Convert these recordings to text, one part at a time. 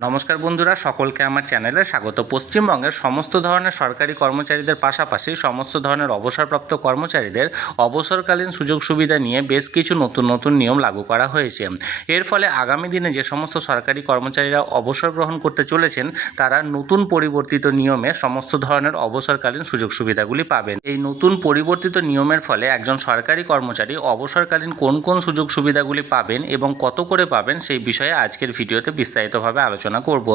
নমস্কার বন্ধুরা, সকলকে আমার চ্যানেলে স্বাগত। পশ্চিমবঙ্গের সমস্ত ধরনের সরকারি কর্মচারীদের পাশাপাশি সমস্ত ধরনের অবসরপ্রাপ্ত কর্মচারীদের অবসরকালীন সুযোগ সুবিধা নিয়ে বেশ কিছু নতুন নতুন নিয়ম লাগু করা হয়েছে। এর ফলে আগামী দিনে যে সমস্ত সরকারি কর্মচারীরা অবসর গ্রহণ করতে চলেছেন তারা নতুন পরিবর্তিত নিয়মে সমস্ত ধরনের অবসরকালীন সুযোগ সুবিধাগুলি পাবেন। এই নতুন পরিবর্তিত নিয়মের ফলে একজন সরকারি কর্মচারী অবসরকালীন কোন কোন সুযোগ সুবিধাগুলি পাবেন এবং কত করে পাবেন সেই বিষয়ে আজকের ভিডিওতে বিস্তারিতভাবে আলোচনা করব।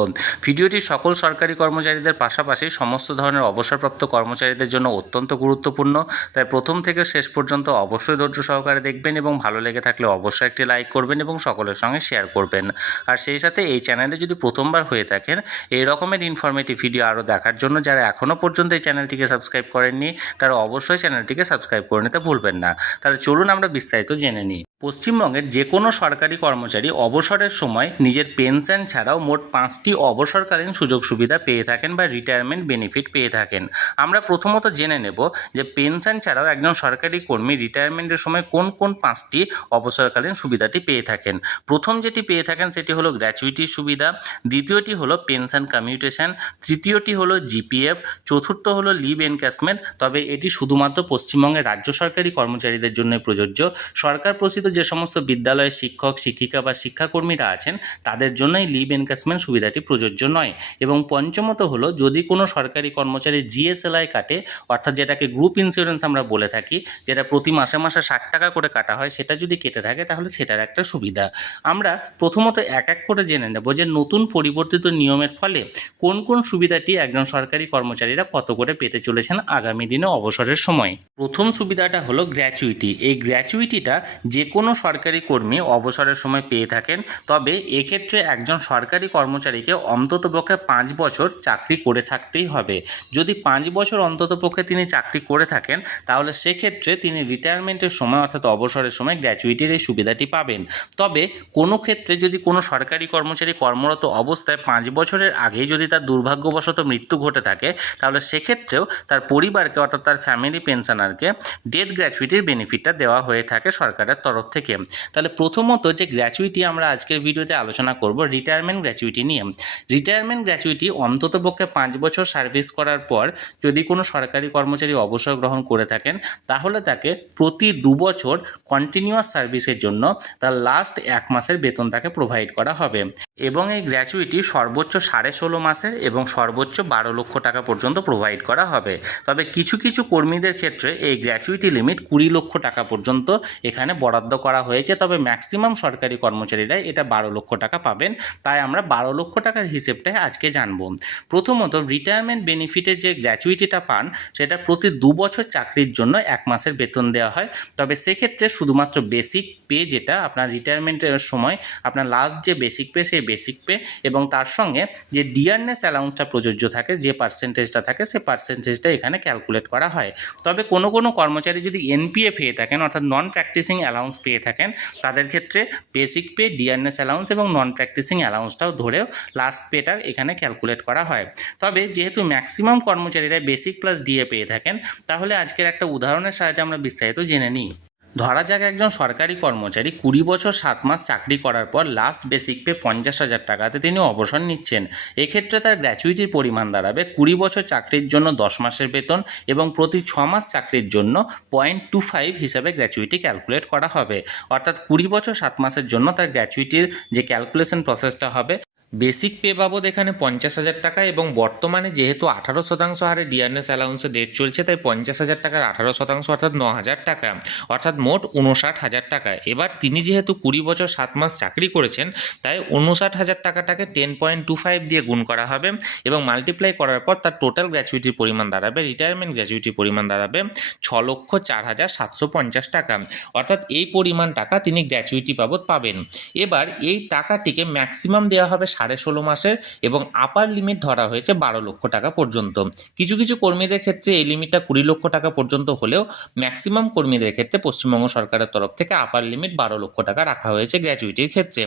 ভিডিওটি সকল সরকারি কর্মচারীদের পাশাপাশি সমস্ত ধরনের অবসরপ্রাপ্ত কর্মচারীদের জন্য অত্যন্ত গুরুত্বপূর্ণ, তাই প্রথম থেকে শেষ পর্যন্ত অবশ্যই ধৈর্য সহকারে দেখবেন এবং ভালো লেগে থাকলে অবশ্যই একটি লাইক করবেন এবং সকলের সঙ্গে শেয়ার করবেন। আর সেই সাথে এই চ্যানেলে যদি প্রথমবার হয়ে থাকেন এই রকমের ইনফরমেটিভ ভিডিও আরও দেখার জন্য যারা এখনও পর্যন্ত এই চ্যানেলটিকে সাবস্ক্রাইব করেননি তারা অবশ্যই চ্যানেলটিকে সাবস্ক্রাইব করে নিতে ভুলবেন না। তাহলে চলুন আমরা বিস্তারিত জেনে নিই। পশ্চিমবঙ্গের যে কোনো সরকারি কর্মচারী অবসরের সময় নিজের পেনশন ছাড়াও মোট 5টি অবসরকালীন সুযোগ সুবিধা পেয়ে থাকেন বা রিটায়ারমেন্ট বেনিফিট পেয়ে থাকেন। আমরা প্রথমত জেনে নেব যে পেনশন ছাড়াও একজন সরকারি কর্মী রিটায়ারমেন্টের সময় কোন কোন 5টি অবসরকালীন সুবিধাটি পেয়ে থাকেন। প্রথম যেটি পেয়ে থাকেন সেটি হলো গ্র্যাচুইটির সুবিধা, দ্বিতীয়টি হলো পেনশন কমিউটেশন, তৃতীয়টি হলো জিপিএফ, চতুর্থ হলো লিভ এনক্যাশমেন্ট। তবে এটি শুধুমাত্র পশ্চিমবঙ্গের রাজ্য সরকারি কর্মচারীদের জন্য প্রযোজ্য। সরকার প্রসিদ্ধ যে সমস্ত বিদ্যালয়ের শিক্ষক শিক্ষিকা বা শিক্ষাকর্মীরা আছেন তাদের জন্য এই লিভ এনক্যাশমেন্ট সুবিধাটি প্রযোজ্য নয়। এবং পঞ্চমত হলো যদি কোনো সরকারি কর্মচারী জিএসএলআই কাটে, অর্থাৎ যেটাকে গ্রুপ ইন্স্যুরেন্স আমরা বলে থাকি, যেটা প্রতি মাসে মাসে 60 টাকা করে কাটা হয়, সেটা যদি কেটে থাকে তাহলে সেটার একটা সুবিধা। আমরা প্রথমত এক এক করে জেনে নেব যে নতুন পরিবর্তিত নিয়মের ফলে কোন কোন সুবিধাটি একজন সরকারি কর্মচারীরা কত করে পেতে চলেছেন আগামী দিনে অবসরের সময়। প্রথম সুবিধাটা হলো গ্র্যাচুইটি। এই গ্র্যাচুইটিটা যে কোনো সরকারি কর্মী অবসরের সময় পেয়ে থাকেন, তবে এক্ষেত্রে একজন সরকারি কর্মচারীকে অন্ততপক্ষে 5 বছর চাকরি করে থাকতেই হবে। যদি 5 বছর অন্ততপক্ষে তিনি চাকরি করে থাকেন তাহলে সেক্ষেত্রে তিনি রিটায়ারমেন্টের সময় অর্থাৎ অবসরের সময় গ্র্যাচুইটির এই সুবিধাটি পাবেন। তবে কোনো ক্ষেত্রে যদি কোনো সরকারি কর্মচারী কর্মরত অবস্থায় 5 বছরের আগেই যদি তার দুর্ভাগ্যবশত মৃত্যু ঘটে থাকে তাহলে সেক্ষেত্রেও তার পরিবারকে অর্থাৎ তার ফ্যামিলি পেনশনারকে ডেথ গ্র্যাচুইটির বেনিফিটটা দেওয়া হয়ে থাকে সরকারের তরফ থেকে। তাহলে প্রথমত যে গ্র্যাচুইটি আমরা আজকের ভিডিওতে আলোচনা করব রিটায়ারমেন্ট গ্র্যাচুইটি নিয়ে। রিটায়ারমেন্ট গ্র্যাচুইটি অন্ততপক্ষে 5 বছর সার্ভিস করার পর যদি কোনো সরকারি কর্মচারী অবসর গ্রহণ করে থাকেন তাহলে তাকে প্রতি 2 বছর কন্টিনিউয়াস সার্ভিসের জন্য তার লাস্ট 1 মাসের বেতন তাকে প্রোভাইড করা হবে। এবং এই গ্র্যাচুইটি সর্বোচ্চ 16.5 মাসের এবং সর্বোচ্চ 12 লক্ষ টাকা পর্যন্ত প্রোভাইড করা হবে। তবে কিছু কিছু কর্মীদের ক্ষেত্রে এই গ্র্যাচুইটি লিমিট 20 লক্ষ টাকা পর্যন্ত এখানে বরাদ্দ করা হয়েছে, তবে ম্যাক্সিমাম সরকারি কর্মচারীরা এটা 12 লক্ষ টাকা পাবেন। তাই আমরা 12 লক্ষ টাকার হিসেবটাই আজকে জানব। প্রথমত রিটায়ারমেন্ট বেনিফিটের যে গ্র্যাচুইটিটা পান সেটা প্রতি 2 বছর চাকরির জন্য 1 মাসের বেতন দেওয়া হয়। তবে সেক্ষেত্রে শুধুমাত্র বেসিক পে, যেটা আপনার রিটায়ারমেন্টের সময় আপনার লাস্ট যে বেসিক পে সেই বেসিক পে এবং তার সঙ্গে যে ডিয়ারনেস অ্যালাউন্সটা প্রযোজ্য থাকে, যে পার্সেন্টেজটা থাকে সেই পার্সেন্টেজটা এখানে ক্যালকুলেট করা হয়। তবে কোনো কোনো কর্মচারী যদি এনপিএ পেয়ে থাকেন অর্থাৎ নন প্র্যাকটিসিং অ্যালাউন্স পেয়ে থাকেন তাদের ক্ষেত্রে বেসিক পে, ডিয়ারনেস অ্যালাউন্স এবং নন প্র্যাকটিসিং অ্যালাউন্সটাও ধরেও লাস্ট পেটা এখানে ক্যালকুলেট করা হয়। তবে যেহেতু ম্যাক্সিমাম কর্মচারীরা বেসিক প্লাস ডিএ পেয়ে থাকেন তাহলে আজকের একটা উদাহরণের সাহায্যে আমরা বিস্তারিত জেনে নিই। ধরা যাক একজন সরকারি কর্মচারী 20 বছর 7 মাস চাকরি করার পর লাস্ট বেসিক পে 50,000 টাকাতে তিনি অবসর নিচ্ছেন। এক্ষেত্রে তার গ্র্যাচুইটির পরিমাণ দাঁড়াবে 20 বছর চাকরির জন্য 10 মাসের বেতন এবং প্রতি 6 মাস চাকরির জন্য 0.25 হিসাবে গ্র্যাচুইটি ক্যালকুলেট করা হবে। অর্থাৎ 20 বছর 7 মাসের জন্য তার গ্র্যাচুইটির যে ক্যালকুলেশন প্রসেসটা হবে, বেসিক পে বাবদ এখানে 50,000 টাকা এবং বর্তমানে যেহেতু 18% হারে ডিয়ারনেস অ্যালাউন্সের রেট চলছে তাই 50,000 টাকার 18% অর্থাৎ 9,000 টাকা, অর্থাৎ মোট 59,000 টাকা। এবার তিনি যেহেতু 20 বছর 7 মাস চাকরি করেছেন তাই 59,000 টাকাটাকে 10.25 দিয়ে গুণ করা হবে এবং মাল্টিপ্লাই করার পর তার টোটাল গ্র্যাচুইটির পরিমাণ দাঁড়াবে, রিটায়ারমেন্ট গ্র্যাচুইটির পরিমাণ দাঁড়াবে 6,04,750 টাকা। অর্থাৎ এই পরিমাণ টাকা তিনি গ্র্যাচুইটি বাবদ পাবেন। এবার এই টাকাটিকে ম্যাক্সিমাম দেওয়া হবে 16.5 মাসের এবং আপার লিমিট ধরা হয়েছে 12 লক্ষ টাকা পর্যন্ত। কিছু কিছু কর্মীদের ক্ষেত্রে এই লিমিটটা 20 লক্ষ টাকা পর্যন্ত হলেও ম্যাক্সিমাম কর্মীদের ক্ষেত্রে পশ্চিমবঙ্গ সরকারের তরফ থেকে আপার লিমিট 12 লক্ষ টাকা রাখা হয়েছে গ্র্যাচুইটির ক্ষেত্রে।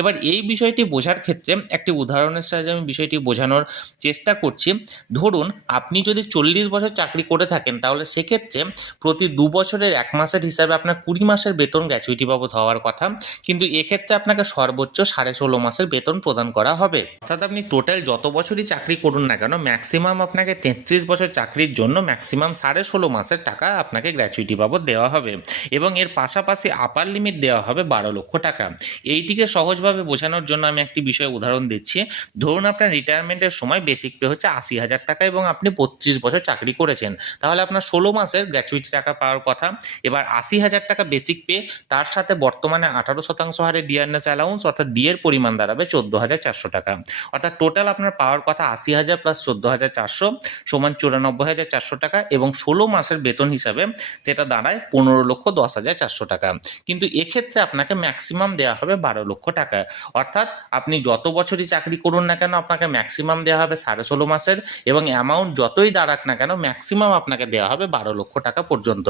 এবার এই বিষয়টি বোঝার ক্ষেত্রে একটি উদাহরণের সাহায্যে আমি বিষয়টি বোঝানোর চেষ্টা করছি। ধরুন আপনি যদি 40 বছর চাকরি করে থাকেন তাহলে সেক্ষেত্রে প্রতি 2 বছরের 1 মাসের হিসাবে আপনার 20 মাসের বেতন গ্র্যাচুইটি বাবদ হওয়ার কথা, কিন্তু এক্ষেত্রে আপনাকে সর্বোচ্চ 16.5 মাসের বেতন প্রদান করা হবে। অর্থাৎ আপনি টোটাল যত বছরই চাকরি করুন না কেন ম্যাক্সিমাম আপনাকে 33 বছর চাকরির জন্য ম্যাক্সিমাম 16.5 মাসের টাকা আপনাকে গ্র্যাচুইটি বাবদ দেওয়া হবে এবং এর পাশাপাশি আপার লিমিট দেওয়া হবে 12 লক্ষ টাকা। এইটিকে সহজভাবে বোঝানোর জন্য আমি একটি বিষয় উদাহরণ দিচ্ছি। ধরুন আপনার রিটায়ারমেন্টের সময় বেসিক পে হচ্ছে 80,000 টাকা এবং আপনি 35 বছর চাকরি করেছেন, তাহলে আপনার 16 মাসের গ্র্যাচুইটি টাকা পাওয়ার কথা। এবার 80,000 টাকা বেসিক পে, তার সাথে বর্তমানে 18% হারে ডিয়ারনেস অ্যালাউন্স অর্থাৎ ডিএর পরিমাণ দাঁড়াবে 14,400 টাকা। অর্থাৎ টোটাল আপনার পাওয়ার কথা 80,000 প্লাস 14,400 সমান 94,400 টাকা এবং 16 মাসের বেতন হিসাবে সেটা দাঁড়ায় 15,10,400 টাকা। কিন্তু এক্ষেত্রে আপনাকে ম্যাক্সিমাম দেওয়া হবে 12 লক্ষ টাকা। অর্থাৎ আপনি যত বছরই চাকরি করুন না কেন আপনাকে ম্যাক্সিমাম দেওয়া হবে 16.5 মাসের এবং অ্যামাউন্ট যতই দাঁড়াক না কেন ম্যাক্সিমাম আপনাকে দেওয়া হবে 12 লক্ষ টাকা পর্যন্ত।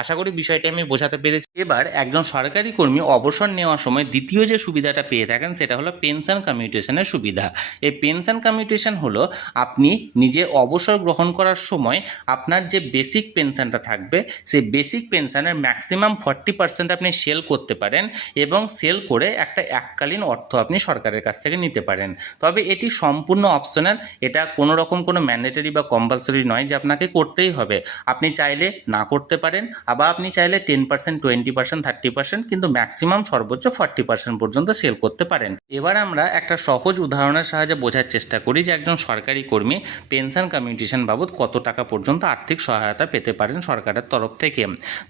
আশা করি বিষয়টি আমি বোঝাতে পেরেছি। এবার একজন সরকারি কর্মী অবসর নেওয়ার সময় দ্বিতীয় যে সুবিধাটা পেয়ে থাকেন সেটা হলো পেনশন কমিউটেশনের সুবিধা। এই পেনশন কমিউটেশন হলো আপনি নিজে অবসর গ্রহণ করার সময় আপনার যে বেসিক পেনশনটা থাকবে সেই বেসিক পেনশনের ম্যাক্সিমাম 40% আপনি সেল করতে পারেন এবং সেল করে একটা এককালীন অর্থ আপনি সরকারের কাছ থেকে নিতে পারেন। তবে এটি সম্পূর্ণ অপশনাল, এটা কোনো রকম কোনো ম্যান্ডেটরি বা কম্পালসরি নয় যে আপনাকে করতেই হবে। আপনি চাইলে না করতে পারেন, আবার আপনি চাইলে 10%, 20%, 30% কিন্তু ম্যাক্সিমাম সর্বোচ্চ 40% পর্যন্ত সেল করতে পারেন। এবার আমরা একটা সহজ উদাহরণের সাহায্যে বোঝার চেষ্টা করি যে একজন সরকারি কর্মী পেনশন কমিউটেশন বাবদ কত টাকা পর্যন্ত আর্থিক সহায়তা পেতে পারেন সরকারের তরফ থেকে।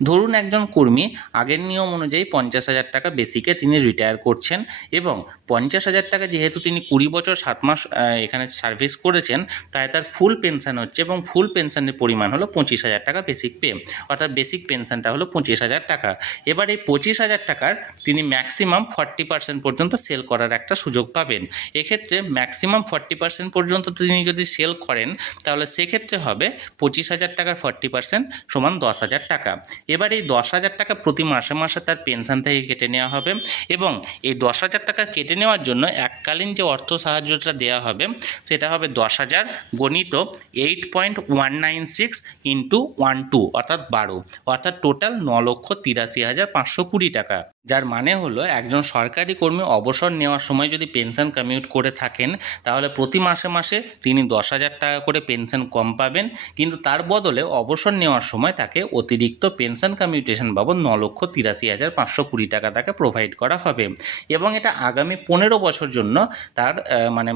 ধরুন একজন কর্মী আগের নিয়ম অনুযায়ী 50,000 টাকা বেসিকে তিনি রিটায়ার করছেন এবং 50,000 টাকা যেহেতু তিনি 20 বছর 7 মাস এখানে সার্ভিস করেছেন, তাই তার ফুল পেনশন হচ্ছে এবং ফুল পেনশনের পরিমাণ হলো 25,000 টাকা বেসিক পে, অর্থাৎ বেসিক পেনশনটা হলো 25,000 টাকা। এবার এই 25,000 টাকার তিনি ম্যাক্সিমাম 40% পর্যন্ত সেল করার একটা সুযোগ পাবেন। এক্ষেত্রে ম্যাক্সিমাম 40% পর্যন্ত তিনি যদি সেল করেন তাহলে সেক্ষেত্রে হবে 25,000 টাকার 40% সমান 10,000 টাকা। এবার এই 10,000 টাকা প্রতি মাসে মাসে তার পেনশন থেকে কেটে নেওয়া হবে এবং এই 10,000 টাকা কেটে নেওয়ার জন্য এককালীন যে অর্থ সাহায্যটা দেওয়া হবে সেটা হবে 10,000 গণিত 8.196 ইন্টু 12 অর্থাৎ 12, অর্থাৎ টোটাল 9,83,520 টাকা। যার মানে হলো একজন সরকারি কর্মী অবসর নেওয়ার সময় যদি পেনশন কমিউট করে থাকেন তাহলে প্রতি মাসে মাসে তিনি 10,000 টাকা করে পেনশন কম পাবেন, কিন্তু তার বদলে অবসর নেওয়ার সময় তাকে অতিরিক্ত পেনশন কমিউটেশন বাবদ 9,83,520 টাকা তাকে প্রোভাইড করা হবে এবং এটা আগামী 15 বছর জন্য তার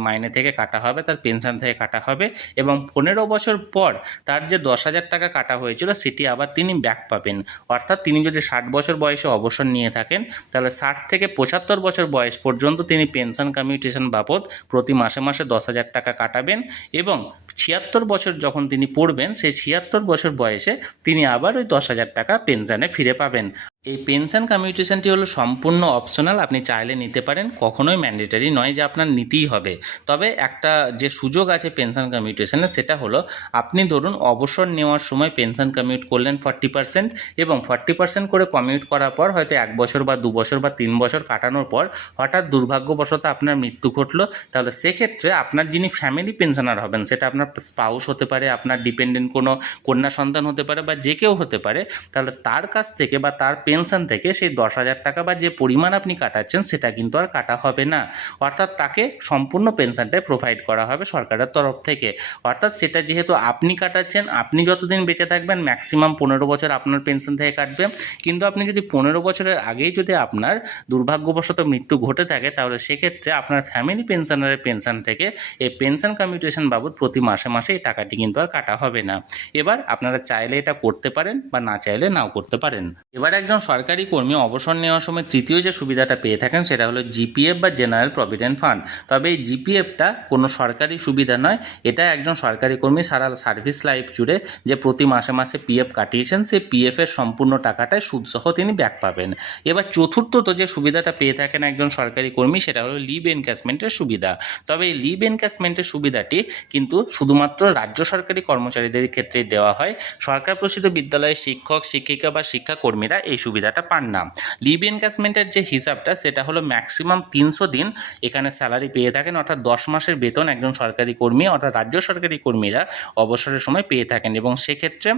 মাইনে থেকে কাটা হবে, তার পেনশন থেকে কাটা হবে এবং 15 বছর পর তার যে 10,000 টাকা কাটা হয়েছিল সেটি আবার তিনি ব্যাক পাবেন। অর্থাৎ তিনি যদি 60 বছর বয়সে অবসর নিয়ে থাকেন তাহলে 60 থেকে 75 বছর বয়স পর্যন্ত তিনি পেনশন কমিউটেশন বাবদ প্রতি মাসে মাসে 10,000 টাকা কাটাবেন এবং 76 বছর যখন তিনি পড়বেন সেই 76 বছর বয়সে তিনি আবার ওই 10,000 টাকা পেনশনে ফিরে পাবেন। এই পেনশন কমিউটেশনটি হলো সম্পূর্ণ অপশনাল, আপনি চাইলে নিতে পারেন, কখনোই ম্যান্ডেটরি নয় যে আপনার নিতেই হবে। তবে একটা যে সুযোগ আছে পেনশন কমিউটেশনে সেটা হলো আপনি ধরুন অবসর নেওয়ার সময় পেনশন কমিউট করলেন 40% এবং 40% করে কমিউট করার পর হয়তো 1 বছর বা 2 বছর বা 3 বছর কাটানোর পর হঠাৎ দুর্ভাগ্যবশত আপনার মৃত্যু ঘটলো, তাহলে সেক্ষেত্রে আপনার যিনি ফ্যামিলি পেনশনার হবেন সেটা আপনার স্পাউস হতে পারে, আপনার ডিপেন্ডেন্ট কোনো কন্যা সন্তান হতে পারে বা যে কেউ হতে পারে, তাহলে তার কাছ থেকে বা তার পেনশন থেকে সেই 10,000 টাকা বা যে পরিমাণ আপনি কাটাচ্ছেন সেটা কিন্তু আর কাটা হবে না। অর্থাৎ তাকে সম্পূর্ণ পেনশনটাই প্রোভাইড করা হবে সরকারের তরফ থেকে। অর্থাৎ সেটা যেহেতু আপনি কাটাচ্ছেন, আপনি যতদিন বেঁচে থাকবেন ম্যাক্সিমাম 15 বছর আপনার পেনশন থেকে কাটবে, কিন্তু আপনি যদি 15 বছরের আগেই যদি আপনার দুর্ভাগ্যবশত মৃত্যু ঘটে থাকে তাহলে সেক্ষেত্রে আপনার ফ্যামিলি পেনশনারের পেনশন থেকে এই পেনশন কমিউটেশন বাবদ প্রতি মাসে মাসে এই টাকাটি কিন্তু আর কাটা হবে না। এবার আপনারা চাইলে এটা করতে পারেন বা না চাইলে নাও করতে পারেন। এবার একজন সরকারি কর্মী অবসর নেওয়ার সময় তৃতীয় যে সুবিধাটা পেয়ে থাকেন সেটা হলো জিপিএফ বা জেনারেল প্রভিডেন্ট ফান্ড। তবে এই জিপিএফটা কোনো সরকারি সুবিধা নয়, এটা একজন সরকারি কর্মী সারা সার্ভিস লাইফ জুড়ে যে প্রতি মাসে মাসে পিএফ কাটিয়েছেন সেই পিএফের সম্পূর্ণ টাকাটাই সুদসহ তিনি ব্যাক পাবেন। এবার চতুর্থত যে সুবিধাটা পেয়ে থাকেন একজন সরকারি কর্মী সেটা হলো লিভ এনক্যাশমেন্টের সুবিধা। তবে এই লিভ এনক্যাশমেন্টের সুবিধাটি কিন্তু শুধুমাত্র রাজ্য সরকারি কর্মচারীদের ক্ষেত্রেই দেওয়া হয়। সরকার প্রসূত বিদ্যালয়ের শিক্ষক শিক্ষিকা বা শিক্ষাকর্মীরা এই সুবিধাটা পান না। লিভ এনক্যাশমেন্টের যে হিসাবটা সেটা হলো ম্যাক্সিমাম 300 দিন এখানে স্যালারি পেয়ে থাকেন, অর্থাৎ 10 মাসের বেতন একজন সরকারি কর্মী অর্থাৎ রাজ্য সরকারি কর্মীরা অবসরের সময় পেয়ে থাকেন, এবং সেক্ষেত্রে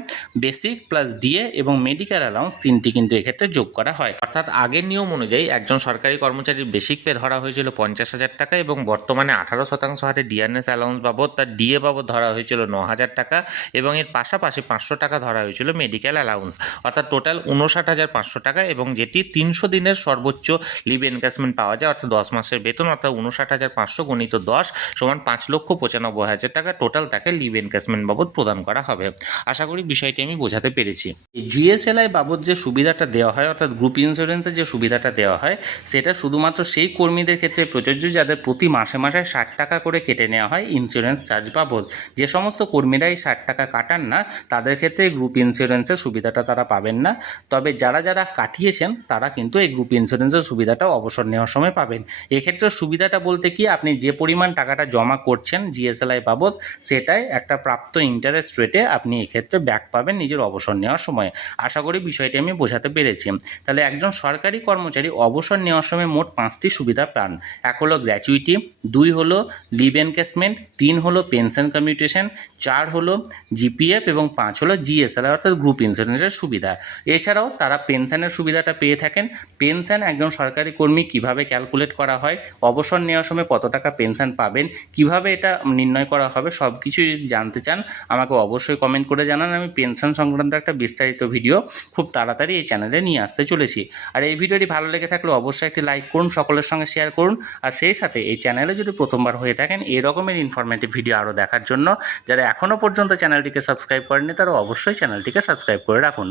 বেসিক প্লাস ডিএ এবং মেডিকেল অ্যালাউন্স তিনটি কিন্তু এক্ষেত্রে যোগ করা হয়। অর্থাৎ আগের নিয়ম অনুযায়ী একজন সরকারি কর্মচারীর বেসিক পে ধরা হয়েছিল 50,000 টাকা এবং বর্তমানে 18% হারে ডিআরএস অ্যালাউন্স বাবদ তার ডিএ বাবদ ধরা হয়েছিল 9,000 টাকা এবং এর পাশাপাশি 500 টাকা ধরা হয়েছিল মেডিকেল অ্যালাউন্স, অর্থাৎ টোটাল 59,500 টাকা, এবং যেটি 300 দিনের সর্বোচ্চ লিভ এনক্যাশমেন্ট পাওয়া যায় অর্থাৎ 10 মাসের বেতন অর্থাৎ 59,500 গুণিত 10 সমান 5,95,000 টাকা টোটাল তাকে লিভ এনক্যাশমেন্ট বাবদ প্রদান করা হবে। আশা করি বিষয়টি আমি বোঝাতে পেরেছি। এই জিএসএলআই বাবদ যে সুবিধাটা দেওয়া হয় অর্থাৎ গ্রুপ ইন্স্যুরেন্সের যে সুবিধাটা দেওয়া হয় সেটা শুধুমাত্র সেই কর্মীদের ক্ষেত্রে প্রযোজ্য যাদের প্রতি মাসে মাসে 60 টাকা করে কেটে নেওয়া হয় ইন্স্যুরেন্স চার্জ বাবদ। যে সমস্ত কর্মীরা এই 60 টাকা কাটান না তাদের ক্ষেত্রে গ্রুপ ইন্স্যুরেন্সের সুবিধাটা তারা পাবেন না, তবে যারা যারা কাটিয়েছেন তারা কিন্তু এই গ্রুপ ইন্স্যুরেন্সের সুবিধাটাও অবসর নেওয়ার সময় পাবেন। এক্ষেত্রে সুবিধাটা বলতে কি, আপনি যে পরিমাণ টাকাটা জমা করছেন জিএসএলআই বাবদ সেটাই একটা প্রাপ্ত ইন্টারেস্ট রেটে আপনি এক্ষেত্রে ব্যাক পাবেন নিজের অবসর নেওয়ার সময়। আশা করি বিষয়টি আমি বোঝাতে পেরেছি। তাহলে একজন সরকারি কর্মচারী অবসর নেওয়ার সময় মোট 5টি সুবিধা পান। এক হলো গ্র্যাচুইটি, 2 হলো লিভ এনক্যাশমেন্ট, 3 হলো পেনশন কমিউটেশন, 4 হলো জিপিএফ এবং 5 হলো জিএসএলআই অর্থাৎ গ্রুপ ইন্স্যুরেন্সের সুবিধা। এছাড়াও তারা পেনশনের সুবিধাটা পেয়ে থাকেন। পেনশন একজন সরকারি কর্মী কিভাবে ক্যালকুলেট করা হয়, অবসর নেওয়ার সময় কত টাকা পেনশন পাবেন, কিভাবে এটা নির্ণয় করা হবে, সব কিছু যদি জানতে চান আমাকে অবশ্যই কমেন্ট করে জানান। আমি পেনশন সংক্রান্ত একটা বিস্তারিত ভিডিও খুব তাড়াতাড়ি এই চ্যানেলে নিয়ে আসতে চলেছি। আর এই ভিডিওটি ভালো লেগে থাকলে অবশ্যই একটি লাইক করুন, সকলের সঙ্গে শেয়ার করুন, আর সেই সাথে এই চ্যানেলে যদি প্রথমবার হয়ে থাকেন এই রকমের ইনফরমেটিভ ভিডিও আরও দেখার জন্য যারা এখনও পর্যন্ত চ্যানেলটিকে সাবস্ক্রাইব করেনি তারা অবশ্যই চ্যানেলটিকে সাবস্ক্রাইব করে রাখুন।